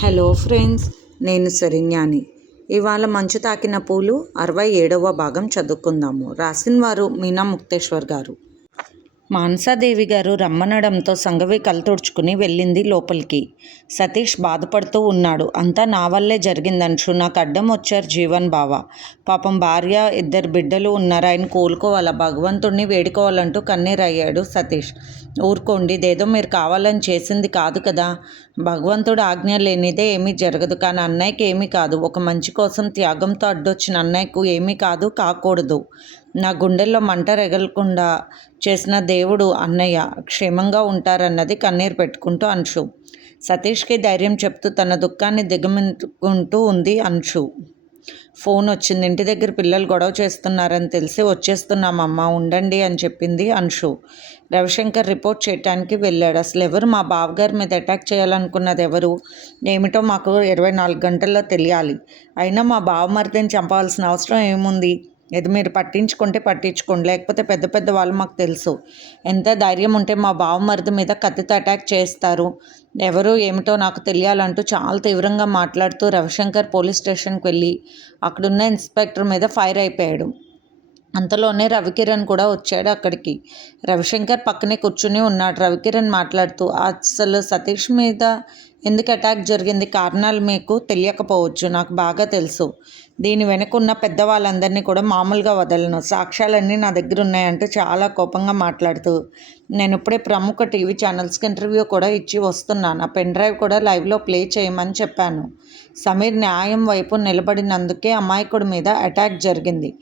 Hello friends, నేను శరణ్యాని. ఇవాళ మంచు తాకిన పూలు 67వ భాగం చదువుకుందాము. రాసినవారు మీనా ముక్తేశ్వర్ గారు. మానసాదేవి గారు రమ్మనడంతో సంగవి కళ్ళు తుడుచుకుని వెళ్ళింది లోపలికి. సతీష్ బాధపడుతూ ఉన్నాడు. అంతా నా వల్లే జరిగిందనుషు, నాకు అడ్డం వచ్చారు జీవన్ బావ. పాపం భార్య, 2 బిడ్డలు ఉన్నారు, ఆయన కోలుకోవాలా, భగవంతుడిని వేడుకోవాలంటూ కన్నీరయ్యాడు సతీష్. ఊరుకోండి, ఇదేదో మీరు కావాలని చేసింది కాదు కదా. భగవంతుడు ఆజ్ఞ లేనిదే ఏమీ జరగదు. కానీ అన్నయ్యకి ఏమీ కాదు. ఒక మంచి కోసం త్యాగంతో అడ్డొచ్చిన అన్నయ్యకు ఏమీ కాదు, కాకూడదు. నా గుండెల్లో మంట రగలకుండా చేసిన దేవుడు అన్నయ్య క్షేమంగా ఉంటారన్నది కన్నీరు పెట్టుకుంటూ అంశు. సతీష్కి ధైర్యం చెప్తూ తన దుఃఖాన్ని దిగమించుకుంటూ ఉంది అంశు. ఫోన్ వచ్చింది. ఇంటి దగ్గర పిల్లలు గొడవ చేస్తున్నారని తెలిసి వచ్చేస్తున్నామమ్మా, ఉండండి అని చెప్పింది అంశు. రవిశంకర్ రిపోర్ట్ చేయడానికి వెళ్ళాడు. అసలు ఎవరు మా బావగారి మీద అటాక్ చేయాలనుకున్నది ఎవరు ఏమిటో మాకు 24 గంటల్లో తెలియాలి. అయినా మా బావమరిదిని చంపాల్సిన అవసరం ఏముంది? ఇది మీరు పట్టించుకుంటే పట్టించుకోండి, లేకపోతే పెద్ద పెద్ద వాళ్ళు మాకు తెలుసు. ఎంత ధైర్యం ఉంటే మా బావమరిది మీద కత్తితో అటాక్ చేస్తారు? ఎవరు ఏమిటో నాకు తెలియాలంటూ చాలా తీవ్రంగా మాట్లాడుతూ రవిశంకర్ పోలీస్ స్టేషన్కి వెళ్ళి అక్కడున్న ఇన్స్పెక్టర్ మీద ఫైర్ అయిపోయాడు. అంతలోనే రవికిరణ్ కూడా వచ్చాడు అక్కడికి. రవిశంకర్ పక్కనే కూర్చుని ఉన్నాడు. రవికిరణ్ మాట్లాడుతూ, అసలు సతీష్ మీద ఎందుకు అటాక్ జరిగింది కారణాలు మీకు తెలియకపోవచ్చు, నాకు బాగా తెలుసు. దీని వెనుకున్న పెద్దవాళ్ళందరినీ కూడా మామూలుగా వదలను, సాక్ష్యాలన్నీ నా దగ్గర ఉన్నాయంటూ చాలా కోపంగా మాట్లాడుతూ, నేను ఇప్పుడే ప్రముఖ టీవీ ఛానల్స్కి ఇంటర్వ్యూ కూడా ఇచ్చి వస్తున్నాను. ఆ పెన్ డ్రైవ్ కూడా లైవ్లో ప్లే చేయమని చెప్పాను. సమీర్ న్యాయం వైపు నిలబడినందుకే అమాయకుడి మీద అటాక్ జరిగింది.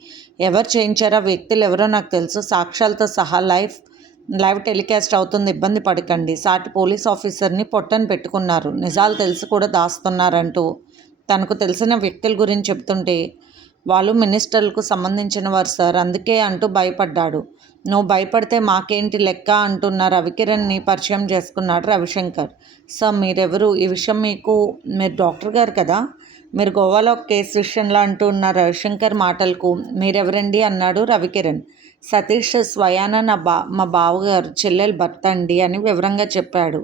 ఎవరు చేయించారో వ్యక్తులు ఎవరో నాకు తెలుసు. సాక్ష్యాలతో సహా లైవ్ టెలికాస్ట్ అవుతుంది, ఇబ్బంది పడకండి. సాటి పోలీస్ ఆఫీసర్ని పొట్టని పెట్టుకున్నారు, నిజాలు తెలిసి కూడా దాస్తున్నారంటూ తనకు తెలిసిన వ్యక్తుల గురించి చెప్తుంటే, వాళ్ళు మినిస్టర్లకు సంబంధించిన వారు సార్, అందుకే అంటూ భయపడ్డాడు. నువ్వు భయపడితే మాకేంటి లెక్క అంటున్న రవికిరణ్ని పరిచయం చేసుకున్నాడు రవిశంకర్. సార్ మీరెవరు? ఈ విషయం మీరు డాక్టర్ గారు కదా, మీరు గోవాలో కేసు విషయంలో అంటున్న రవిశంకర్ మాటలకు మీరెవరండి అన్నాడు రవికిరణ్. సతీష్ స్వయాన మా బావగారు చెల్లెలు భర్త అండి అని వివరంగా చెప్పాడు.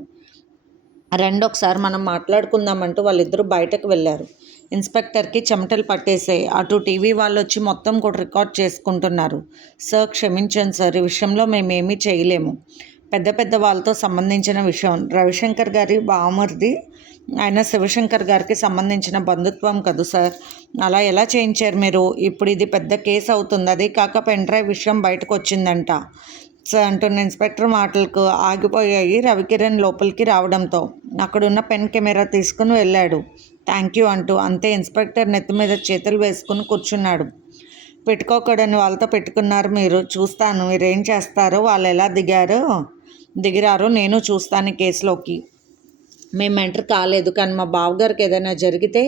ఒకసారి మనం మాట్లాడుకుందామంటూ వాళ్ళిద్దరూ బయటకు వెళ్ళారు. ఇన్స్పెక్టర్కి చెమటలు పట్టేసాయి. అటు టీవీ వాళ్ళు వచ్చి మొత్తం కూడా రికార్డ్ చేసుకుంటున్నారు. సార్ క్షమించండి సార్, ఈ విషయంలో మేమేమీ చేయలేము. పెద్ద వాళ్ళతో సంబంధించిన విషయం. రవిశంకర్ గారి బావమరిది ఆయన శివశంకర్ గారికి సంబంధించిన బంధుత్వం కదా సార్, అలా ఎలా చేయించారు మీరు? ఇప్పుడు ఇది పెద్ద కేసు అవుతుంది. అదే కాక పెన్ డ్రైవ్ విషయం బయటకు వచ్చిందంట సార్ అంటున్న ఇన్స్పెక్టర్ మాటలకు ఆగిపోయాయి. రవికిరణ్ లోపలికి రావడంతో అక్కడున్న పెన్ కెమెరా తీసుకుని వెళ్ళాడు. థ్యాంక్ యూ అంటూ. అంతే ఇన్స్పెక్టర్ నెత్తి మీద చేతులు వేసుకుని కూర్చున్నాడు. పెట్టుకోకూడని వాళ్ళతో పెట్టుకున్నారు మీరు, చూస్తాను మీరేం చేస్తారో, వాళ్ళు ఎలా దిగిరారో నేను చూస్తాను కేసులోకి. మేము ఎంటర్ కాలేదు, కానీ మా బావగారికి ఏదైనా జరిగితే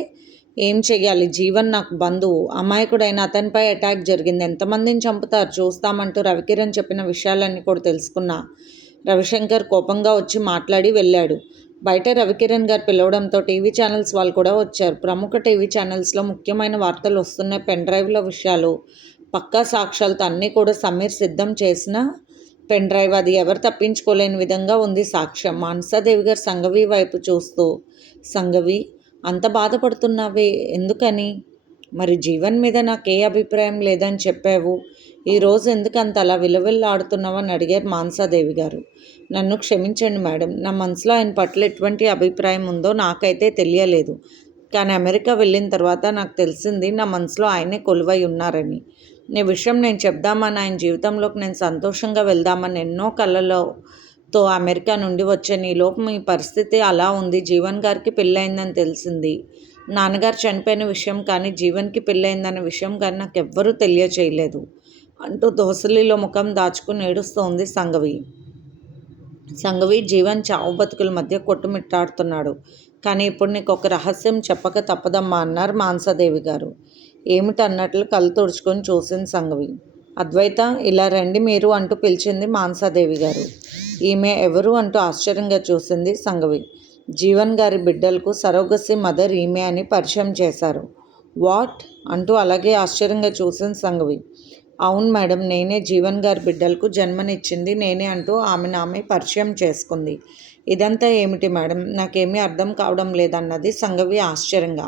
ఏం చెయ్యాలి? జీవన్ నాకు బంధువు, అమాయకుడైన అతనిపై అటాక్ జరిగింది, ఎంతమందిని చంపుతారు చూస్తామంటూ రవికిరణ్ చెప్పిన విషయాలన్నీ కూడా తెలుసుకున్నా. రవిశంకర్ కోపంగా వచ్చి మాట్లాడి వెళ్ళాడు. బయట రవికిరణ్ గారు పిలవడంతో టీవీ ఛానల్స్ వాళ్ళు కూడా వచ్చారు. ప్రముఖ టీవీ ఛానల్స్లో ముఖ్యమైన వార్తలు వస్తున్నాయి. పెన్ డ్రైవ్లో విషయాలు, పక్కా సాక్ష్యాలతో అన్నీ కూడా సమీర్ సిద్ధం చేసిన పెన్ డ్రైవ్, అది ఎవరు తప్పించుకోలేని విధంగా ఉంది సాక్ష్యం. మానసాదేవి గారు సంగవి వైపు చూస్తూ, సంగవి అంత బాధపడుతున్నావే ఎందుకని? మరి జీవన్ మీద నాకే అభిప్రాయం లేదని చెప్పావు, ఈరోజు ఎందుకు అంత అలా విలువెల్లాడుతున్నావు అని అడిగారు మానసాదేవి గారు. నన్ను క్షమించండి మేడం, నా మనసులో ఆయన పట్ల ఎటువంటి అభిప్రాయం ఉందో నాకైతే తెలియలేదు. కానీ అమెరికా వెళ్ళిన తర్వాత నాకు తెలిసింది నా మనసులో ఆయనే కొలువై ఉన్నారని. ఈ విషయం నేను చెప్దామని, ఆయన జీవితంలోకి నేను సంతోషంగా వెళ్దామని ఎన్నో కళ్ళతో అమెరికా నుండి వచ్చాను. ఈలోపు మీ పరిస్థితి అలా ఉంది. జీవన్ గారికి పెళ్ళయిందని తెలిసింది. నాన్నగారు చనిపోయిన విషయం కానీ, జీవన్కి పెళ్ళయిందన్న విషయం కానీ నాకు ఎవ్వరూ తెలియచేయలేదు అంటూ దోసలిలో ముఖం దాచుకుని ఏడుస్తోంది సంగవి. జీవన్ చావు బతుకుల మధ్య కొట్టుమిట్టాడుతున్నాడు. కానీ ఇప్పుడు నీకు ఒక రహస్యం చెప్పక తప్పదమ్మా అన్నారు మానసాదేవి గారు. ఏమిటన్నట్లు కళ్ళు తుడుచుకొని చూసింది సంగవి. అద్వైత, ఇలా రండి మీరు అంటూ పిలిచింది మానసాదేవి గారు. ఈమె ఎవరు అంటూ ఆశ్చర్యంగా చూసింది సంగవి. జీవన్ గారి బిడ్డలకు సరోగసి మదర్ ఈమె అని పరిచయం చేశారు. వాట్ అంటూ అలాగే ఆశ్చర్యంగా చూసింది సంగవి. అవును మేడం, నేనే జీవన్ గారి బిడ్డలకు జన్మనిచ్చింది నేనే అంటూ ఆమె పరిచయం చేసుకుంది. ఇదంతా ఏమిటి మేడం, నాకేమీ అర్థం కావడం లేదన్నది సంఘవి ఆశ్చర్యంగా.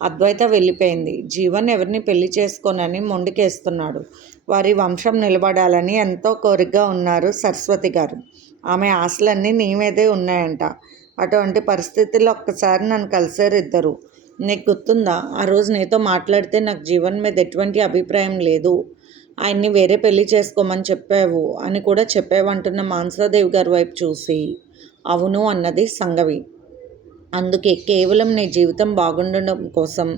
అద్వైత వెళ్ళిపోయింది. జీవన్ ఎవరిని పెళ్లి చేసుకోనని మొండికేస్తున్నాడు. వారి వంశం నిలబడాలని ఎంతో కోరికగా ఉన్నారు సరస్వతి గారు. ఆమె ఆశలన్నీ నీ మీదే ఉన్నాయంట. అటువంటి పరిస్థితుల్లో ఒక్కసారి నన్ను కలిసారు ఇద్దరు. నీకు గుర్తుందా, ఆ రోజు నీతో మాట్లాడితే నాకు జీవన్ మీద ఎటువంటి అభిప్రాయం లేదు, ఆయన్ని వేరే పెళ్లి చేసుకోమని చెప్పావు అని కూడా చెప్పావంటున్న మానసాదేవి గారి వైపు చూసి అవును అన్నది సంఘవి. అందుకే కేవలం నీ జీవితం బాగుండడం కోసం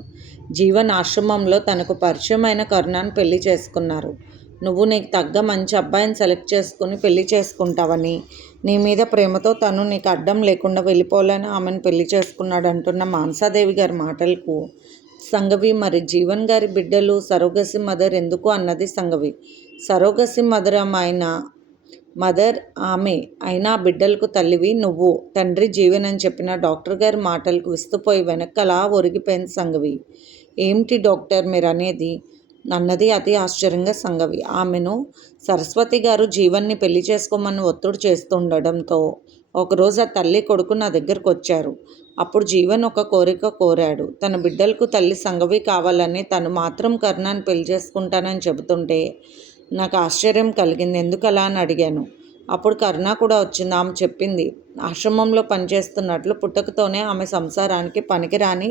జీవన్ ఆశ్రమంలో తనకు పరిచయమైన కరుణాన్ని పెళ్లి చేసుకున్నారు. నువ్వు నీకు తగ్గ మంచి అబ్బాయిని సెలెక్ట్ చేసుకుని పెళ్లి చేసుకుంటావని, నీ మీద ప్రేమతో తను నీకు అడ్డం లేకుండా వెళ్ళిపోవాలని ఆమెను పెళ్లి చేసుకున్నాడు అంటున్న మానసాదేవి గారి మాటలకు సంఘవి, మరి జీవన్ గారి బిడ్డలు సరోగసి మదర్ ఎందుకు అన్నది సంఘవి. సరోగసి మదర్ మదర్ ఆమె అయినా బిడ్డలకు తల్లివి నువ్వు, తండ్రి జీవన్ అని చెప్పిన డాక్టర్ గారి మాటలకు విస్తుపోయి వెనక్కలా ఒరిగిపోయింది సంఘవి. ఏమిటి డాక్టర్ మీరు అనేది అన్నది అతి ఆశ్చర్యంగా సంఘవి. ఆమెను సరస్వతి గారు జీవన్ని పెళ్లి చేసుకోమని ఒత్తిడి చేస్తుండడంతో ఒకరోజు ఆ తల్లి కొడుకు నా దగ్గరకు వచ్చారు. అప్పుడు జీవన్ ఒక కోరిక కోరాడు. తన బిడ్డలకు తల్లి సంఘవి కావాలని, తను మాత్రం కరుణాన్ని పెళ్లి చేసుకుంటానని చెబుతుంటే నాకు ఆశ్చర్యం కలిగింది. ఎందుకు అలా అని అడిగాను. అప్పుడు కరుణ కూడా వచ్చింది. ఆమె చెప్పింది, ఆశ్రమంలో పనిచేస్తున్నట్లు పుట్టకతోనే ఆమె సంసారానికి పనికిరాని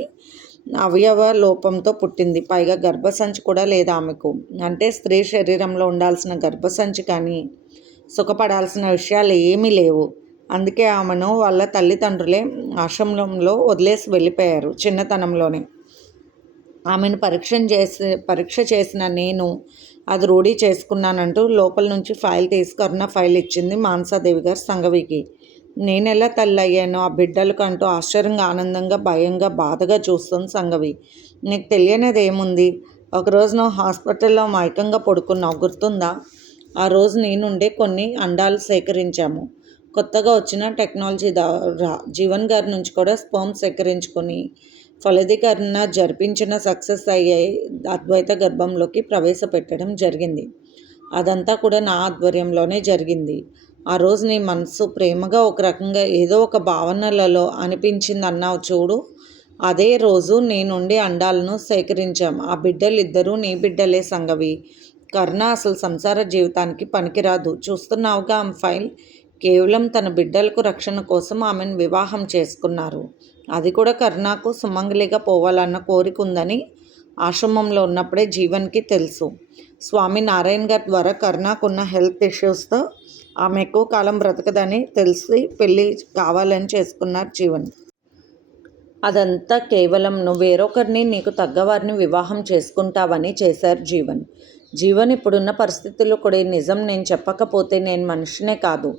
అవయవ లోపంతో పుట్టింది. పైగా గర్భసంచి కూడా లేదు ఆమెకు. అంటే స్త్రీ శరీరంలో ఉండాల్సిన గర్భసంచి కానీ సుఖపడాల్సిన విషయాలు ఏమీ లేవు. అందుకే ఆమెను వాళ్ళ తల్లిదండ్రులే ఆశ్రమంలో వదిలేసి వెళ్ళిపోయారు చిన్నతనంలోనే. ఆమెను పరీక్ష చేసిన నేను అది రూఢీ చేసుకున్నానంటూ లోపల నుంచి ఫైల్ తీసుకున్న ఫైల్ ఇచ్చింది మానసాదేవి గారు సంఘవికి. నేనెలా తల్లి అయ్యాను ఆ బిడ్డలకంటూ ఆశ్చర్యంగా, ఆనందంగా, భయంగా, బాధగా చూస్తుంది సంఘవి. నీకు తెలియనిది ఏముంది, ఒకరోజు నువ్వు హాస్పిటల్లో మైకంగా పడుకున్నావు గుర్తుందా? ఆ రోజు నీ నుండే కొన్ని అండాలు సేకరించాము. కొత్తగా వచ్చిన టెక్నాలజీ ద్వారా జీవన్ గారి నుంచి కూడా స్పర్మ్ సేకరించుకొని ఫలదీకరణ జరిపించిన సక్సెస్ అయ్యాయి. అద్వైత గర్భంలోకి ప్రవేశపెట్టడం జరిగింది. అదంతా కూడా నా ఆధ్వర్యంలోనే జరిగింది. ఆ రోజు నీ మనసు ప్రేమగా ఒక రకంగా ఏదో ఒక భావనలలో అనిపించింది అన్నావు చూడు, అదే రోజు నీ నుండి అండాలను సేకరించాం. ఆ బిడ్డలు ఇద్దరూ నీ బిడ్డలే సంఘవి. కరుణ అసలు సంసార జీవితానికి పనికిరాదు. చూస్తున్నావుగా ఆమె ఫైల్. కేవలం తన బిడ్డలకు రక్షణ కోసం ఆమెను వివాహం చేసుకున్నారు. అది కూడా కరుణకు సుమంగలిగా పోవాలన్న కోరిక ఉందని ఆశ్రమంలో ఉన్నప్పుడే జీవన్కి తెలుసు. స్వామి నారాయణ గారి ద్వారా కరుణకున్న హెల్త్ ఇష్యూస్తో ఆమె ఎక్కువ కాలం బ్రతకదని తెలిసి పెళ్ళి కావాలని చేసుకున్నారు జీవన్. అదంతా కేవలం నువ్వు వేరొకరిని నీకు తగ్గవారిని వివాహం చేసుకుంటావని చేశారు జీవన్ ఇప్పుడున్న పరిస్థితుల్లో కూడా ఈ నిజం నేను చెప్పకపోతే నేను మనిషినే కాదు.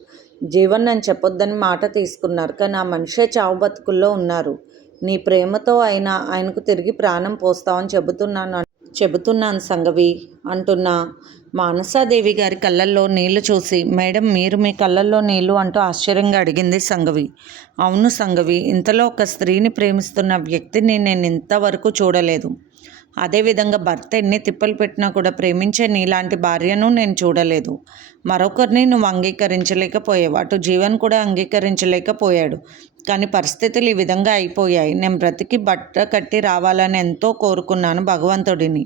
జీవన్ నన్ను చెప్పొద్దని మాట తీసుకున్నారు. కానీ ఆ మనిషే చావు బతుకుల్లో ఉన్నారు. నీ ప్రేమతో అయినా ఆయనకు తిరిగి ప్రాణం పోస్తావని చెబుతున్నాను సంఘవి అంటున్న మానసాదేవి గారి కళ్ళల్లో నీళ్లు చూసి, మేడం మీరు మీ కళ్ళల్లో నీళ్లు అంటూ ఆశ్చర్యంగా అడిగింది సంఘవి. అవును సంఘవి, ఇంతలో ఒక స్త్రీని ప్రేమిస్తున్న వ్యక్తిని నేను ఇంతవరకు చూడలేదు. అదేవిధంగా భర్త ఎన్ని తిప్పలు పెట్టినా కూడా ప్రేమించే నీలాంటి భార్యను నేను చూడలేదు. మరొకరిని నువ్వు అంగీకరించలేకపోయావు, అటు జీవన్ కూడా అంగీకరించలేకపోయాడు. కానీ పరిస్థితులు ఈ విధంగా అయిపోయాయి. నేను బ్రతికి బట్ట కట్టి రావాలని ఎంతో కోరుకున్నాను భగవంతుడిని.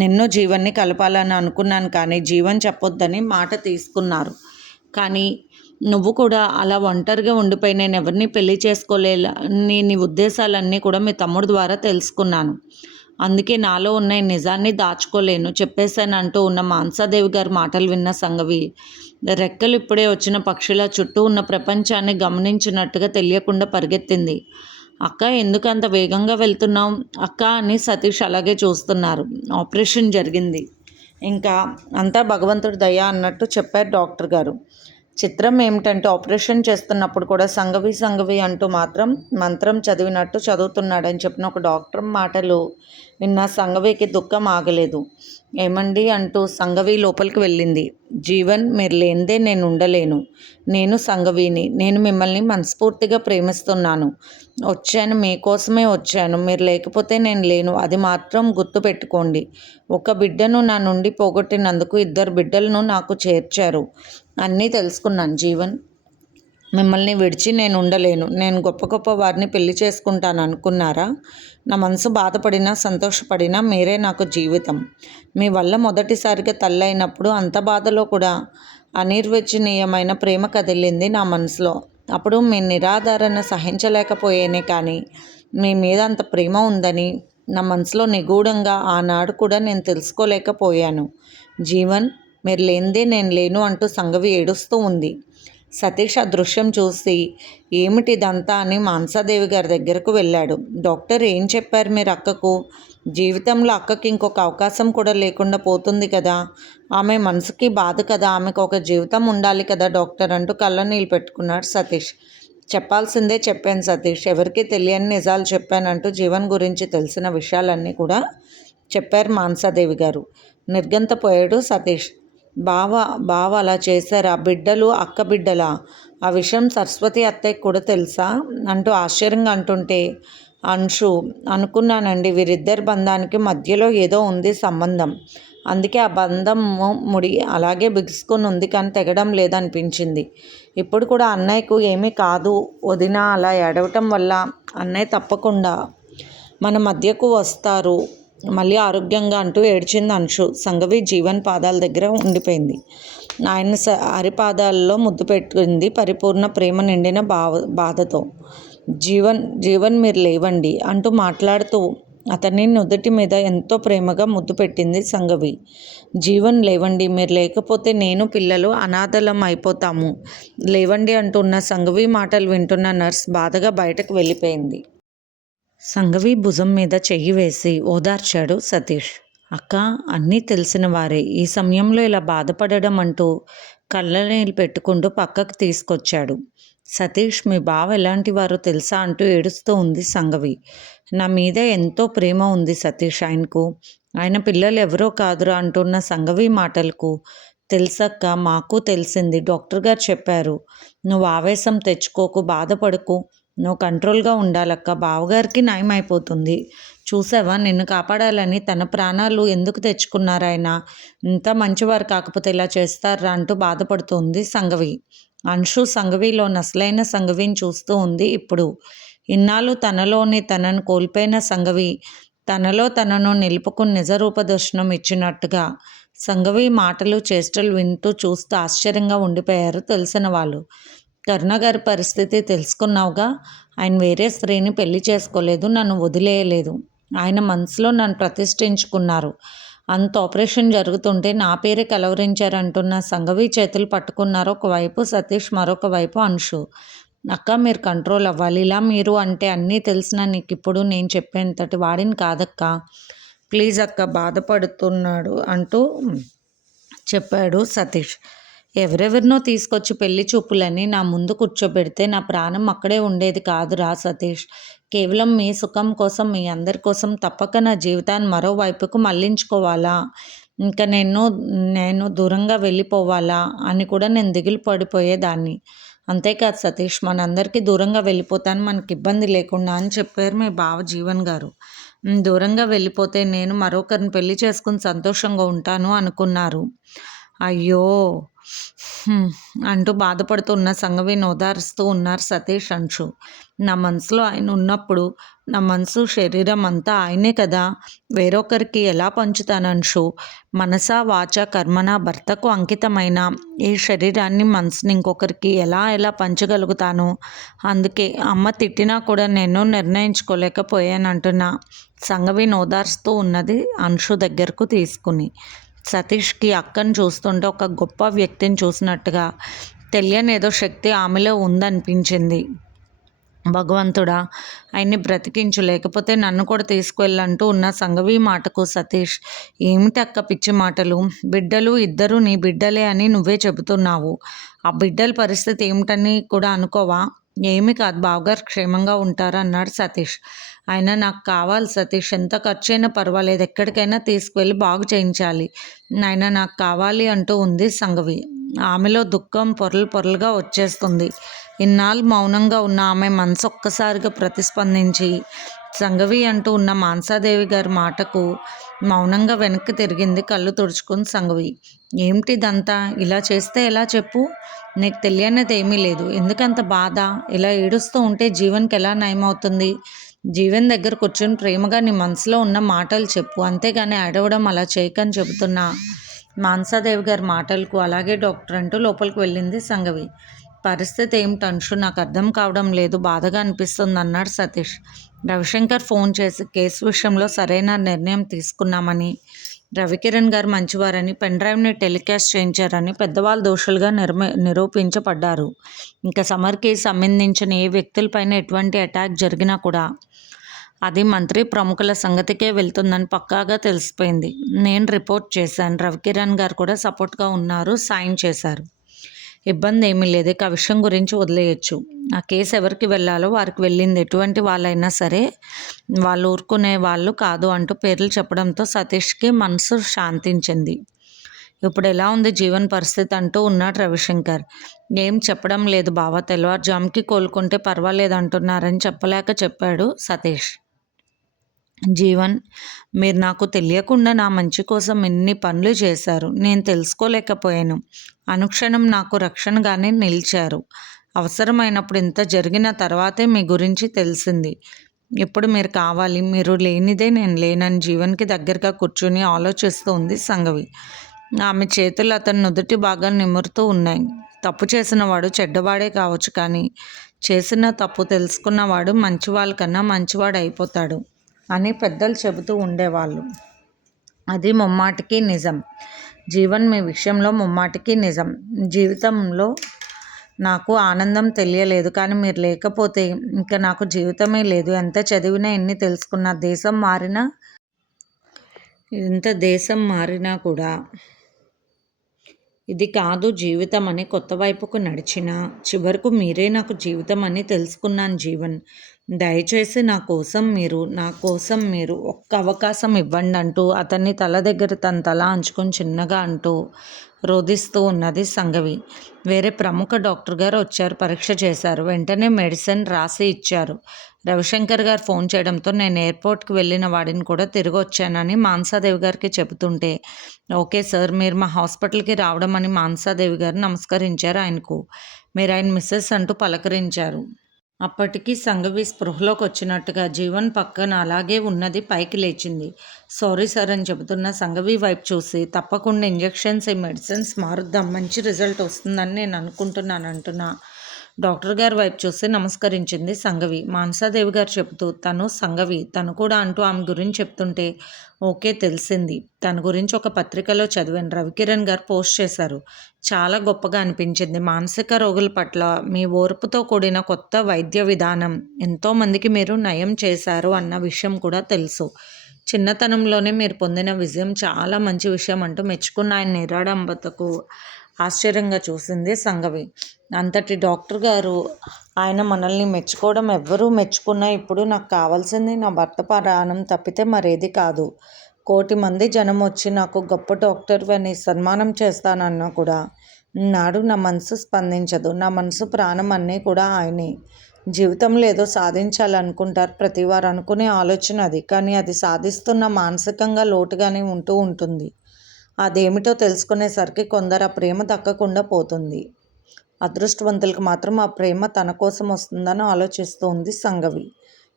నిన్ను జీవన్ని కలపాలని అనుకున్నాను, కానీ జీవన్ చెప్పొద్దని మాట తీసుకున్నారు. కానీ నువ్వు కూడా అలా ఒంటరిగా ఉండిపోయి నేను ఎవరిని పెళ్లి చేసుకోలేని నీ ఉద్దేశాలన్నీ కూడా మీ తమ్ముడు ద్వారా తెలుసుకున్నాను. అందుకే నాలో ఉన్న ఈ నిజాన్ని దాచుకోలేను చెప్పేశాను అంటూ ఉన్న మానసాదేవి గారి మాటలు విన్న సంఘవి రెక్కలు ఇప్పుడే వచ్చిన పక్షిలా చుట్టూ ఉన్న ప్రపంచాన్ని గమనించినట్టుగా తెలియకుండా పరిగెత్తింది. అక్క ఎందుకు అంత వేగంగా వెళ్తున్నావు అక్క అని సతీష్ అలాగే చూస్తున్నారు. ఆపరేషన్ జరిగింది, ఇంకా అంతా భగవంతుడి దయ అన్నట్టు చెప్పారు డాక్టర్ గారు. చిత్రం ఏమిటంటే ఆపరేషన్ చేస్తున్నప్పుడు కూడా సంఘవి అంటూ మాత్రం మంత్రం చదివినట్టు చదువుతున్నాడని చెప్పిన ఒక డాక్టర్ మాటలు విన్న సంఘవికి దుఃఖం ఆగలేదు. ఏమండి అంటూ సంఘవి లోపలికి వెళ్ళింది. జీవన్ మీరు లేనిదే నేను ఉండలేను. నేను సంఘవిని. నేను మిమ్మల్ని మనస్ఫూర్తిగా ప్రేమిస్తున్నాను. వచ్చాను, మీకోసమే వచ్చాను. మీరు లేకపోతే నేను లేను, అది మాత్రం గుర్తుపెట్టుకోండి. ఒక బిడ్డను నా నుండి పోగొట్టినందుకు 2 బిడ్డలను నాకు చేర్చారు. అన్నీ తెలుసుకున్నాను జీవన్. మిమ్మల్ని విడిచి నేను ఉండలేను. నేను గొప్ప గొప్ప వారిని పెళ్లి చేసుకుంటాను అనుకున్నారా? నా మనసు బాధపడినా సంతోషపడినా మీరే నాకు జీవితం. మీ వల్ల మొదటిసారిగా తల్లైనప్పుడు అంత బాధలో కూడా అనిర్వచనీయమైన ప్రేమ కదిలింది నా మనసులో. అప్పుడు మీ నిరాదరణ సహించలేకపోయేనే కానీ మీ మీద అంత ప్రేమ ఉందని నా మనసులో నిగూఢంగా ఆనాడు కూడా నేను తెలుసుకోలేకపోయాను. జీవన్, మీరు లేనిదే నేను లేను అంటూ సంగవి ఏడుస్తూ ఉంది. సతీష్ ఆ దృశ్యం చూసి ఏమిటి ఇదంతా అని మానసాదేవి గారి దగ్గరకు వెళ్ళాడు. డాక్టర్ ఏం చెప్పారు మీరు అక్కకు? జీవితంలో అక్కకి ఇంకొక అవకాశం కూడా లేకుండా పోతుంది కదా, ఆమె మనసుకి బాధ కదా, ఆమెకు ఒక జీవితం ఉండాలి కదా డాక్టర్ అంటూ కళ్ళనీళ్ళు పెట్టుకున్నాడు సతీష్. చెప్పాల్సిందే చెప్పాను సతీష్, ఎవరికీ తెలియని నిజాలు చెప్పానంటూ జీవన్ గురించి తెలిసిన విషయాలన్నీ కూడా చెప్పారు మానసాదేవి గారు. నిర్గంతపోయాడు సతీష్. బావ అలా చేశారా? బిడ్డలు అక్క బిడ్డలా? ఆ విషయం సరస్వతి అత్తయ్యకి కూడా తెలుసా అంటూ ఆశ్చర్యంగా అంటుంటే అంశు, అనుకున్నానండి వీరిద్దరి బంధానికి మధ్యలో ఏదో ఉంది సంబంధం, అందుకే ఆ బంధం ముడి అలాగే బిగుసుకొని ఉంది కానీ తెగడం లేదనిపించింది. ఇప్పుడు కూడా అన్నయ్యకు ఏమీ కాదు వదిన అలా ఏడవటం వల్ల అన్నయ్య తప్పకుండా మన మధ్యకు వస్తారు మళ్ళీ ఆరోగ్యంగా అంటూ ఏడ్చింది అంశు. సంగవి జీవన్ పాదాల దగ్గర ఉండిపోయింది. ఆయన అరిపాదాల్లో ముద్దు పెట్టుకుంది పరిపూర్ణ ప్రేమ నిండిన బాధతో. జీవన్ మీరు లేవండి అంటూ మాట్లాడుతూ అతన్ని నుదుటి మీద ఎంతో ప్రేమగా ముద్దు పెట్టింది సంగవి. జీవన్ లేవండి, మీరు లేకపోతే నేను పిల్లలు అనాథలం అయిపోతాము, లేవండి అంటున్న సంగవి మాటలు వింటున్న నర్స్ బాధగా బయటకు వెళ్ళిపోయింది. సంగవి భుజం మీద చెయ్యి వేసి ఓదార్చాడు సతీష్. అక్క, అన్నీ తెలిసిన వారే, ఈ సమయంలో ఇలా బాధపడడం అంటూ కళ్ళనీళ్ళు పెట్టుకుంటూ పక్కకు తీసుకొచ్చాడు. సతీష్, మీ బావ ఎలాంటి వారో తెలుసా అంటూ ఏడుస్తూ ఉంది సంగవి. నా మీద ఎంతో ప్రేమ ఉంది సతీష్ ఆయనకు, ఆయన పిల్లలు ఎవరో కాదురా అంటున్న సంగవి మాటలకు తెలుసక్క, మాకు తెలిసింది, డాక్టర్ గారు చెప్పారు. నువ్వు ఆవేశం తెచ్చుకోకు, బాధపడకు, నువ్వు కంట్రోల్గా ఉండాలక్క, బావగారికి నయం అయిపోతుంది. చూసావా, నిన్ను కాపాడాలని తన ప్రాణాలు ఎందుకు తెచ్చుకున్నారు ఆయన, ఇంత మంచివారు కాకపోతే ఇలా చేస్తారా అంటూ బాధపడుతుంది సంగవి. అంశు సంగవిలో నసలైన సంగవిని చూస్తూ ఉంది ఇప్పుడు. ఇన్నాళ్ళు తనలోని తనను కోల్పోయిన సంగవి తనలో తనను నిలుపుకుని నిజరూప దర్శనం ఇచ్చినట్టుగా సంగవి మాటలు చేష్టలు వింటూ చూస్తూ ఆశ్చర్యంగా ఉండిపోయారు తెలిసిన వాళ్ళు. కరుణగారి పరిస్థితి తెలుసుకున్నావుగా, ఆయన వేరే స్త్రీని పెళ్లి చేసుకోలేదు, నన్ను వదిలేయలేదు, ఆయన మనసులో నన్ను ప్రతిష్ఠించుకున్నారు. అంత ఆపరేషన్ జరుగుతుంటే నా పేరే కలవరించారంటున్న సంగవి చేతులు పట్టుకున్నారు ఒకవైపు సతీష్, మరొక వైపు అంశు. అక్క, మీరు కంట్రోల్ అవ్వాలి, ఇలా మీరు అంటే అన్నీ తెలిసినా నీకు ఇప్పుడు నేను చెప్పేంతటి వాడిని కాదక్క, ప్లీజ్ అక్క, బాధపడుతున్నాడు అంటూ చెప్పాడు సతీష్. ఎవరెవరినో తీసుకొచ్చి పెళ్లి చూపులని నా ముందు కూర్చోబెడితే నా ప్రాణం అక్కడే ఉండేది కాదురా సతీష్, కేవలం మీ సుఖం కోసం, మీ అందరి కోసం తప్పక నా జీవితాన్ని మరోవైపుకు మళ్లించుకోవాలా, ఇంకా నేను దూరంగా వెళ్ళిపోవాలా అని కూడా నేను దిగులు పడిపోయేదాన్ని. అంతేకాదు సతీష్, మనందరికీ దూరంగా వెళ్ళిపోతాను మనకి ఇబ్బంది లేకుండా అని చెప్పారు మీ బావ జీవన్ గారు. దూరంగా వెళ్ళిపోతే నేను మరొకరిని పెళ్లి చేసుకుని సంతోషంగా ఉంటాను అనుకున్నారు. అయ్యో అంటూ బాధపడుతున్న సంగవిని ఓదారుస్తూ ఉన్నారు సతీష్, అంశు. నా మనసులో ఆయన ఉన్నప్పుడు నా మనసు శరీరం అంతా ఆయనే కదా, వేరొకరికి ఎలా పంచుతాను అంశు? మనసా వాచ కర్మన భర్తకు అంకితమైన ఈ శరీరాన్ని మనసుని ఇంకొకరికి ఎలా పంచగలుగుతాను? అందుకే అమ్మ తిట్టినా కూడా నేను నిర్ణయించుకోలేకపోయానంటున్నా సంగవిని ఓదార్స్తూ ఉన్నది అంశు దగ్గరకు తీసుకుని. సతీష్కి అక్కను చూస్తుంటే ఒక గొప్ప వ్యక్తిని చూసినట్టుగా తెలియని ఏదో శక్తి ఆమెలో ఉందనిపించింది. భగవంతుడా, ఆయన్ని బ్రతికించు, లేకపోతే నన్ను కూడా తీసుకువెళ్ళంటూ ఉన్న సంగవి మాటకు సతీష్, ఏమిటి అక్క పిచ్చి మాటలు, బిడ్డలు ఇద్దరు నీ బిడ్డలే అని నువ్వే చెబుతున్నావు, ఆ బిడ్డల పరిస్థితి ఏమిటని కూడా అనుకోవా? ఏమి కాదు, బావగారు క్షేమంగా ఉంటారు అన్నాడు సతీష్. ఆయన నాకు కావాలి సతీష్, ఎంత ఖర్చు అయినా పర్వాలేదు, ఎక్కడికైనా తీసుకువెళ్ళి బాగు చేయించాలి, ఆయన నాకు కావాలి అంటూ ఉంది సంగవి. ఆమెలో దుఃఖం పొరలుగా వచ్చేస్తుంది. ఇన్నాళ్ళు మౌనంగా ఉన్న ఆమె మనసు ఒక్కసారిగా ప్రతిస్పందించి సంగవి అంటూ ఉన్న మానసాదేవి గారి మాటకు మౌనంగా వెనక్కి తిరిగింది కళ్ళు తుడుచుకుని సంగవి. ఏమిటిదంతా? ఇలా చేస్తే ఎలా చెప్పు? నీకు తెలియనిది ఏమీ లేదు. ఎందుకంత బాధ? ఇలా ఏడుస్తూ ఉంటే జీవన్కి ఎలా నయమవుతుంది? జీవన్ దగ్గర కూర్చొని ప్రేమగా నీ మనసులో ఉన్న మాటలు చెప్పు, అంతేగాని అడవడం అలా చేయకని చెబుతున్నా. మానసాదేవి గారి మాటలకు అలాగే డాక్టర్ అంటూ లోపలికి వెళ్ళింది సంగవి. పరిస్థితి ఏమిటంచు నాకు అర్థం కావడం లేదు, బాధగా అనిపిస్తుంది అన్నాడు సతీష్. రవిశంకర్ ఫోన్ చేసి కేసు విషయంలో సరైన నిర్ణయం తీసుకున్నామని, రవికిరణ్ గారు మంచివారని, పెన్ డ్రైవ్ని టెలికాస్ట్ చేయించారని పెద్దవాళ్ళు దోషులుగా నిరూపించబడ్డారు. ఇంకా సమర్కి సంబంధించిన ఏ వ్యక్తులపైన ఎటువంటి అటాక్ జరిగినా కూడా అది మంత్రి ప్రముఖుల సంగతికే వెళ్తుందని పక్కాగా తెలిసిపోయింది. నేను రిపోర్ట్ చేశాను. రవికిరణ్ గారు కూడా సపోర్ట్గా ఉన్నారు, సాయం చేశారు. ఇబ్బంది ఏమీ లేదు. ఇక ఆ విషయం గురించి వదిలేయచ్చు. ఆ కేసు ఎవరికి వెళ్ళాలో వారికి వెళ్ళింది. ఎటువంటి వాళ్ళైనా సరే వాళ్ళు ఊరుకునే వాళ్ళు కాదు అంటూ పేర్లు చెప్పడంతో సతీష్కి మనసు శాంతించింది. ఇప్పుడు ఎలా ఉంది జీవన్ పరిస్థితి అంటూ ఉన్నాడు రవిశంకర్. ఏం చెప్పడం లేదు బావ, తెల్లవారుజాముకి కోలుకుంటే పర్వాలేదు అంటున్నారని చెప్పలేక చెప్పాడు సతీష్. జీవన్, మీరు నాకు తెలియకుండా నా మంచి కోసం ఎన్ని పనులు చేశారు, నేను తెలుసుకోలేకపోయాను. అనుక్షణం నాకు రక్షణగానే నిలిచారు. అవసరమైనప్పుడు ఇంత జరిగిన తర్వాతే మీ గురించి తెలిసింది. ఇప్పుడు మీరు కావాలి, మీరు లేనిదే నేను లేనని జీవన్కి దగ్గరగా కూర్చుని ఆలోచిస్తూ ఉంది సంగవి. ఆమె చేతులు అతని నుదుటి బాగా నిమురుతూ ఉన్నాయి. తప్పు చేసిన వాడు చెడ్డవాడే కావచ్చు, కానీ చేసిన తప్పు తెలుసుకున్నవాడు మంచివాళ్ళ కన్నా మంచివాడు అయిపోతాడు అని పెద్దలు చెబుతూ ఉండేవాళ్ళు. అది ముమ్మాటికి నిజం. జీవన్ మీ విషయంలో ముమ్మాటికి నిజం. జీవితంలో నాకు ఆనందం తెలియలేదు, కానీ మీరు లేకపోతే ఇంకా నాకు జీవితమే లేదు. ఎంత చదివినా, ఎన్ని తెలుసుకున్నా, ఎంత దేశం మారినా కూడా ఇది కాదు జీవితం అని కొత్త వైపుకు నడిచినా చివరకు మీరే నాకు జీవితం అని తెలుసుకున్నాను జీవన్. దయచేసి నా కోసం మీరు ఒక్క అవకాశం ఇవ్వండి అంటూ అతన్ని తల దగ్గర తన తల అంచుకొని చిన్నగా అంటూ రోధిస్తూ ఉన్నది సంగవి. వేరే ప్రముఖ డాక్టర్ గారు వచ్చారు, పరీక్ష చేశారు, వెంటనే మెడిసిన్ రాసి ఇచ్చారు. రవిశంకర్ గారు ఫోన్ చేయడంతో నేను ఎయిర్పోర్ట్కి వెళ్ళిన వాడిని కూడా తిరిగి వచ్చానని మానసాదేవి గారికి చెబుతుంటే, ఓకే సార్, మీరు మా హాస్పిటల్కి రావడం అని మానసాదేవి గారు నమస్కరించారు ఆయనకు. మీరు ఆయన మిస్సెస్ అంటూ పలకరించారు. అప్పటికి సంగవి స్పృహలోకి వచ్చినట్టుగా జీవన్ పక్కన అలాగే ఉన్నది పైకి లేచింది. సారీ సార్ అని చెబుతున్న సంగవి వైపు చూసి, తప్పకుండా ఇంజెక్షన్స్, ఈ మెడిసిన్స్ మారుద్దాం, మంచి రిజల్ట్ వస్తుందని నేను అనుకుంటున్నాను డాక్టర్ గారి వైపు చూసి నమస్కరించింది సంగవి. మానసాదేవి గారు చెబుతూ, తను కూడా అంటూ ఆమె గురించి చెప్తుంటే, ఓకే తెలిసింది. తన గురించి ఒక పత్రికలో చదివాను, రవికిరణ్ గారు పోస్ట్ చేశారు. చాలా గొప్పగా అనిపించింది. మానసిక రోగుల పట్ల మీ ఓర్పుతో కూడిన కొత్త వైద్య విధానం ఎంతోమందికి మీరు నయం చేశారు అన్న విషయం కూడా తెలుసు. చిన్నతనంలోనే మీరు పొందిన విజయం చాలా మంచి విషయం అంటూ మెచ్చుకున్న ఆయన నిరాడంబతకు ఆశ్చర్యంగా చూసింది సంగవి. అంతటి డాక్టర్ గారు ఆయన మనల్ని మెచ్చుకోవడం, ఎవ్వరూ మెచ్చుకున్నా ఇప్పుడు నాకు కావాల్సింది నా భర్త ప్రాణం తప్పితే మరేది కాదు. 1,000,000 మంది జనం వచ్చి నాకు గొప్ప డాక్టర్ అని సన్మానం చేస్తానన్నా కూడా నాడు నా మనసు స్పందించదు. నా మనసు ప్రాణం అన్నీ కూడా ఆయనే. జీవితంలో ఏదో సాధించాలనుకుంటారు ప్రతివారు, అనుకునే ఆలోచన అది. కానీ అది సాధిస్తున్న మానసికంగా లోటుగానే ఉంటూ ఉంటుంది. అదేమిటో తెలుసుకునేసరికి కొందరు ఆ ప్రేమ దక్కకుండా పోతుంది. అదృష్టవంతులకు మాత్రం ఆ ప్రేమ తన కోసం వస్తుందని ఆలోచిస్తూ ఉంది సంగవి.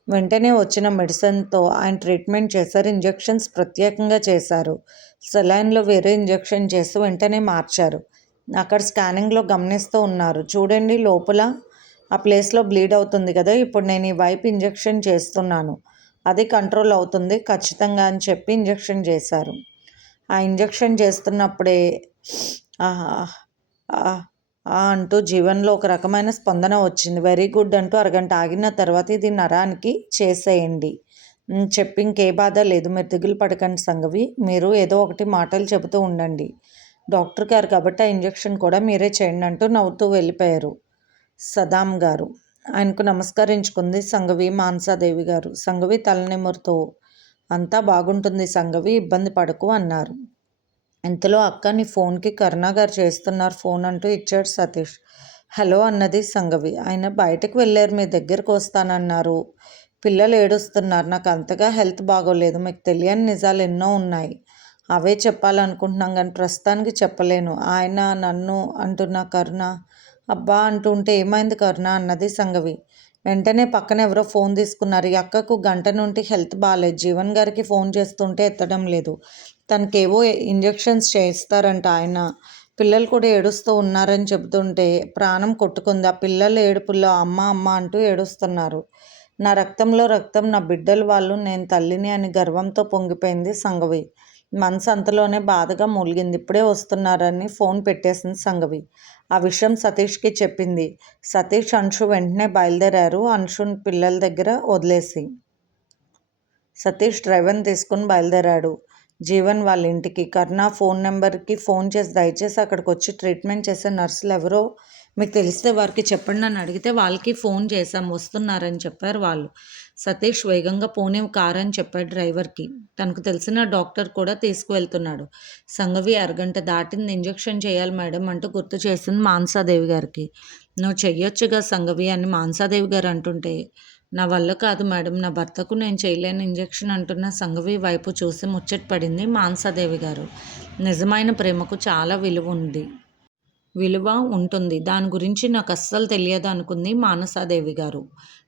వెంటనే వచ్చిన మెడిసిన్తో ఆయన ట్రీట్మెంట్ చేశారు. ఇంజెక్షన్స్ ప్రత్యేకంగా చేశారు. సెలైన్లో వేరే ఇంజెక్షన్ చేసి వెంటనే మార్చారు. అక్కడ స్కానింగ్లో గమనిస్తూ ఉన్నారు. చూడండి, లోపల ఆ ప్లేస్లో బ్లీడ్ అవుతుంది కదా, ఇప్పుడు నేను ఈ వైపు ఇంజెక్షన్ చేస్తున్నాను, అది కంట్రోల్ అవుతుంది ఖచ్చితంగా అని చెప్పి ఇంజెక్షన్ చేశారు. ఆ ఇంజెక్షన్ చేస్తున్నప్పుడే అంటూ జీవన్లో ఒక రకమైన స్పందన వచ్చింది. వెరీ గుడ్ అంటూ అరగంట ఆగిన తర్వాత, ఇది నరానికి చేసేయండి చెప్పి, ఇంకే బాధ లేదు, మీరు దిగులు పడకండి సంగవి, మీరు ఏదో ఒకటి మాటలు చెబుతూ ఉండండి, డాక్టర్ గారు కాబట్టి ఆ ఇంజెక్షన్ కూడా మీరే చేయండి అంటూ నవ్వుతూ వెళ్ళిపోయారు సదాం గారు. ఆయనకు నమస్కరించుకుంది సంగవి. మానసాదేవి గారు సంగవి తలనిమురుతూ, అంతా బాగుంటుంది సంగవి, ఇబ్బంది పడకు అన్నారు. ఇంతలో అక్క, నీ ఫోన్కి కరుణ గారు చేస్తున్నారు ఫోన్ అంటూ ఇచ్చాడు సతీష్. హలో అన్నది సంగవి. ఆయన బయటకు వెళ్ళారు, మీ దగ్గరకు వస్తానన్నారు, పిల్లలు ఏడుస్తున్నారు. నాకు అంతగా హెల్త్ బాగోలేదు. మీకు తెలియని నిజాలు ఎన్నో ఉన్నాయి. అవే చెప్పాలనుకుంటున్నాం కానీ ప్రస్తుతానికి చెప్పలేను. ఆయన నన్ను అంటున్న కరుణ. అబ్బా అంటుంటే ఏమైంది కరుణ అన్నది సంగవి. వెంటనే పక్కన ఎవరో ఫోన్ తీసుకున్నారు. ఈ అక్కకు గంట నుండి హెల్త్ బాగాలేదు. జీవన్ గారికి ఫోన్ చేస్తుంటే ఎత్తడం లేదు. తనకేవో ఇంజెక్షన్స్ చేస్తారంట ఆయన. పిల్లలు కూడా ఏడుస్తూ ఉన్నారని చెబుతుంటే ప్రాణం కొట్టుకుంది. ఆ పిల్లల ఏడుపుల్లో అమ్మ అమ్మ అంటూ ఏడుస్తున్నారు. నా రక్తంలో రక్తం, నా బిడ్డలు వాళ్ళు, నేను తల్లిని అని గర్వంతో పొంగిపోయింది సంగవి. మనసు అంతలోనే బాధగా మూలిగింది. ఇప్పుడే వస్తున్నారని ఫోన్ పెట్టేసింది సంగవి. ఆ విషయం సతీష్కి చెప్పింది. సతీష్, అంశు వెంటనే బయలుదేరారు అంశుని పిల్లల దగ్గర వదిలేసి. సతీష్ డ్రైవర్ని తీసుకుని బయలుదేరాడు జీవన్ వాళ్ళ ఇంటికి. కరుణ ఫోన్ నెంబర్కి ఫోన్ చేసి దయచేసి అక్కడికి వచ్చి ట్రీట్మెంట్ చేసే నర్సులు ఎవరో మీకు తెలిస్తే వారికి చెప్పండి అని అడిగితే వాళ్ళకి ఫోన్ చేశాం, వస్తున్నారని చెప్పారు వాళ్ళు. సతీష్ వేగంగా పోనీ కారు అని చెప్పాడు డ్రైవర్కి. తనకు తెలిసిన డాక్టర్ కూడా తీసుకువెళ్తున్నాడు. సంగవి అరగంట దాటింది, ఇంజెక్షన్ చేయాలి మేడం అంటూ గుర్తు చేసింది మానసాదేవి గారికి. నువ్వు చెయ్యొచ్చుగా సంగవి అని మానసాదేవి గారు అంటుంటే, నా వల్ల కాదు మేడం, నా భర్తకు నేను చేయలేని ఇంజెక్షన్ అంటున్న సంగవి వైపు చూసి ముచ్చట పడింది మానసాదేవి గారు. నిజమైన ప్రేమకు చాలా విలువ ఉంటుంది. దాని గురించి నాకు అస్సలు తెలియదు అనుకుంది మానసాదేవి గారు.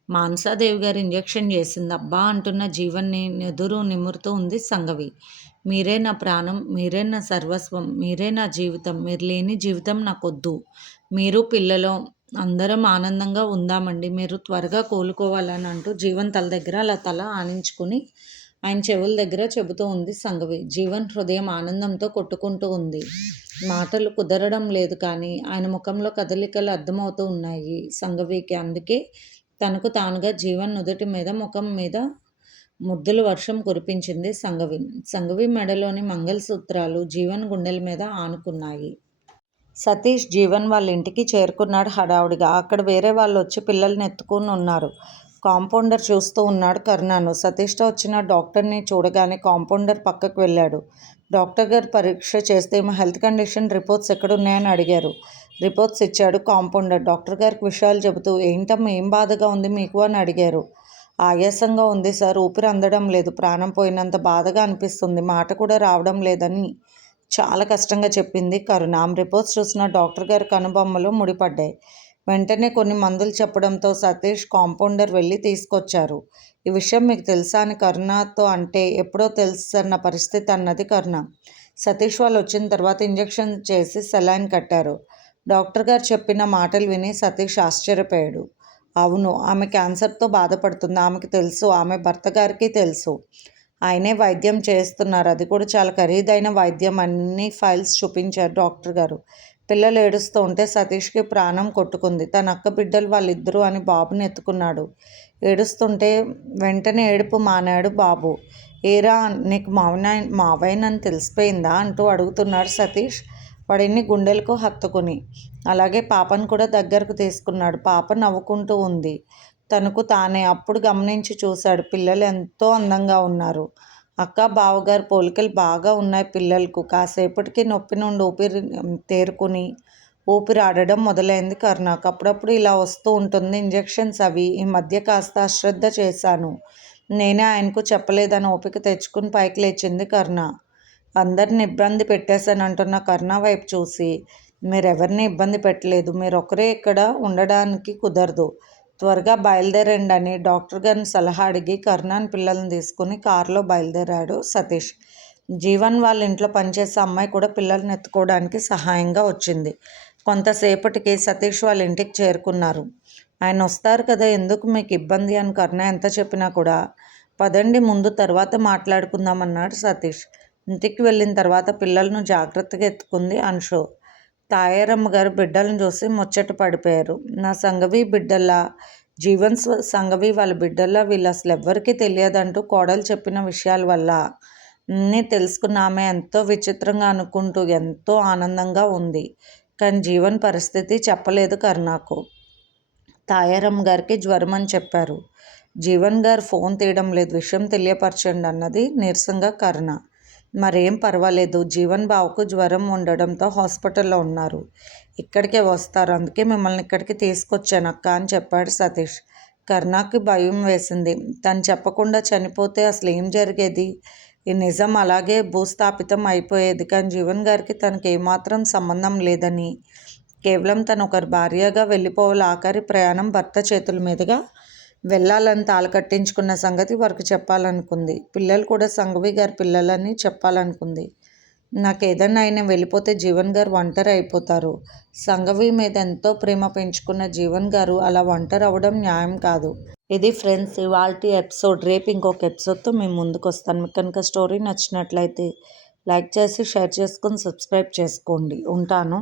మానసాదేవి గారు ఇంజెక్షన్ చేసింది. అబ్బా అంటున్న జీవన్ని నిమురుతూ ఉంది సంగవి. మీరే నా ప్రాణం, మీరే నా సర్వస్వం, మీరే నా జీవితం, మీరు లేని జీవితం నాకొద్దు. మీరు పిల్లలు అందరం ఆనందంగా ఉందామండి, మీరు త్వరగా కోలుకోవాలని అంటూ జీవన్ తల దగ్గర అలా తల ఆనించుకుని ఆయన చెవుల దగ్గర చెబుతూ ఉంది సంగవి. జీవన్ హృదయం ఆనందంతో కొట్టుకుంటూ ఉంది. మాటలు కుదరడం లేదు కానీ ఆయన ముఖంలో కదలికలు అర్థమవుతూ ఉన్నాయి సంగవికి. అందుకే తనకు తానుగా జీవన్ నుదుటి మీద ముఖం మీద ముద్దుల వర్షం కురిపించింది సంగవి. సంగవి మెడలోని మంగళసూత్రాలు జీవన్ గుండెల మీద ఆనుకున్నాయి. సతీష్ జీవన్ వాళ్ళ ఇంటికి చేరుకున్నాడు హడావుడిగా. అక్కడ వేరే వాళ్ళు వచ్చి పిల్లల్ని ఎత్తుకుని ఉన్నారు. కాంపౌండర్ చూస్తూ ఉన్నాడు కరుణను. సతీష్తో వచ్చిన డాక్టర్ని చూడగానే కాంపౌండర్ పక్కకు వెళ్ళాడు. డాక్టర్ గారు పరీక్ష చేస్తే మా హెల్త్ కండిషన్ రిపోర్ట్స్ ఎక్కడున్నాయని అడిగారు. రిపోర్ట్స్ ఇచ్చాడు కాంపౌండర్. డాక్టర్ గారికి విషయాలు చెబుతూ ఏంటమ్మా ఏం బాధగా ఉంది మీకు అని అడిగారు. ఆయాసంగా ఉంది సార్, ఊపిరి అందడం లేదు, ప్రాణం పోయినంత బాధగా అనిపిస్తుంది, మాట కూడా రావడం లేదని చాలా కష్టంగా చెప్పింది కరుణ. ఆమె రిపోర్ట్స్ చూసిన డాక్టర్ గారి కనుబొమ్మలు ముడిపడ్డాయి. వెంటనే కొన్ని మందులు చెప్పడంతో సతీష్ కాంపౌండర్ వెళ్ళి తీసుకొచ్చారు. ఈ విషయం మీకు తెలుసా అని కరుణతో అంటే ఎప్పుడో తెలుసన్న పరిస్థితి అన్నది కరుణ. సతీష్ వాళ్ళు వచ్చిన తర్వాత ఇంజెక్షన్ చేసి సెలైన్ కట్టారు. డాక్టర్ గారు చెప్పిన మాటలు విని సతీష్ ఆశ్చర్యపోయాడు. అవును, ఆమె క్యాన్సర్తో బాధపడుతుంది, ఆమెకి తెలుసు, ఆమె భర్త గారికి తెలుసు. ఆయనే వైద్యం చేస్తున్నారు, అది కూడా చాలా ఖరీదైన వైద్యం. అన్ని ఫైల్స్ చూపించారు డాక్టర్ గారు. పిల్లలు ఏడుస్తూ ఉంటే సతీష్కి ప్రాణం కొట్టుకుంది. తన అక్క బిడ్డలు వాళ్ళిద్దరూ అని బాబుని ఎత్తుకున్నాడు. ఏడుస్తుంటే వెంటనే ఏడుపు మానాడు బాబు. ఏరా నీకు మావయ్యనని తెలిసిపోయిందా అంటూ అడుగుతున్నాడు సతీష్ వాడిని గుండెలకు హత్తుకుని. అలాగే పాపను కూడా దగ్గరకు తీసుకున్నాడు. పాప నవ్వుకుంటూ ఉంది. తనకు తానే అప్పుడు గమనించి చూశాడు. పిల్లలు ఎంతో అందంగా ఉన్నారు. అక్క బావగారు పోలికలు బాగా ఉన్నాయి పిల్లలకు. కాసేపటికి నొప్పి నుండి ఊపిరి తేరుకుని ఊపిరి ఆడడం మొదలైంది కరుణకు. అప్పుడప్పుడు ఇలా వస్తూ ఉంటుంది ఇంజెక్షన్స్ అవి. ఈ మధ్య కాస్త అశ్రద్ధ చేశాను, నేనే ఆయనకు చెప్పలేదని ఓపిక తెచ్చుకుని పైకి లేచింది కరుణ. అందరిని ఇబ్బంది పెట్టేశానంటున్న కరుణ వైపు చూసి, మీరెవరిని ఇబ్బంది పెట్టలేదు, మీరు ఒకరే ఇక్కడ ఉండడానికి కుదరదు, త్వరగా బయలుదేరండి అని డాక్టర్ గారిని సలహా అడిగి కరుణాని పిల్లల్ని తీసుకుని కారులో బయలుదేరాడు సతీష్. జీవన్ వాళ్ళ ఇంట్లో పనిచేసే అమ్మాయి కూడా పిల్లల్ని ఎత్తుకోవడానికి సహాయంగా వచ్చింది. కొంతసేపటికి సతీష్ వాళ్ళ ఇంటికి చేరుకున్నారు. ఆయన వస్తారు కదా, ఎందుకు మీకు ఇబ్బంది అని కరుణ ఎంత చెప్పినా కూడా పదండి ముందు తర్వాత మాట్లాడుకుందామన్నాడు సతీష్. ఇంటికి వెళ్ళిన తర్వాత పిల్లలను జాగ్రత్తగా ఎత్తుకుంది అంశు. తాయారమ్మ గారు బిడ్డలను చూసి ముచ్చట పడిపోయారు. నా సంగవి బిడ్డల్లా, జీవన్ సంగవి వాళ్ళ బిడ్డల్లా వీళ్ళు అసలు ఎవ్వరికీ తెలియదంటూ కోడలు చెప్పిన విషయాల వల్ల అన్నీ తెలుసుకున్న ఆమె ఎంతో విచిత్రంగా అనుకుంటూ ఎంతో ఆనందంగా ఉంది. కానీ జీవన్ పరిస్థితి చెప్పలేదు కరుణకు. తాయారమ్మ గారికి జ్వరం అని చెప్పారు. జీవన్ గారు ఫోన్ తీయడం లేదు, విషయం తెలియపరచండి అన్నది నీరసంగా కరుణ. మరేం పర్వాలేదు, జీవన్ బావకు జ్వరం ఉండడంతో హాస్పిటల్లో ఉన్నారు, ఇక్కడికే వస్తారు, అందుకే మిమ్మల్ని ఇక్కడికి తీసుకొచ్చాను అక్క అని చెప్పాడు సతీష్. కరుణకి భయం వేసింది. తను చెప్పకుండా చనిపోతే అసలు ఏం జరిగేది? ఈ నిజం అలాగే భూస్థాపితం అయిపోయేది. కానీ జీవన్ గారికి తనకి ఏమాత్రం సంబంధం లేదని, కేవలం తను ఒకరి భార్యగా వెళ్ళిపోవాలి. ఆఖరి ప్రయాణం భర్త చేతుల మీదుగా వెళ్ళాలని తాళి కట్టించుకున్న సంగతి వారికి చెప్పాలనుకుంది. పిల్లలు కూడా సంఘవి గారి పిల్లలని చెప్పాలనుకుంది. నాకు ఏదన్నా అయినా వెళ్ళిపోతే జీవన్ గారు ఒంటరి అయిపోతారు. సంఘవి మీద ఎంతో ప్రేమ పెంచుకున్న జీవన్ గారు అలా ఒంటరి అవ్వడం న్యాయం కాదు. ఇది ఫ్రెండ్స్ ఇవాల్టి ఎపిసోడ్. రేపు ఇంకొక ఎపిసోడ్తో మేము ముందుకు వస్తాను. మీకు కనుక స్టోరీ నచ్చినట్లయితే లైక్ చేసి షేర్ చేసుకొని సబ్స్క్రైబ్ చేసుకోండి. ఉంటాను.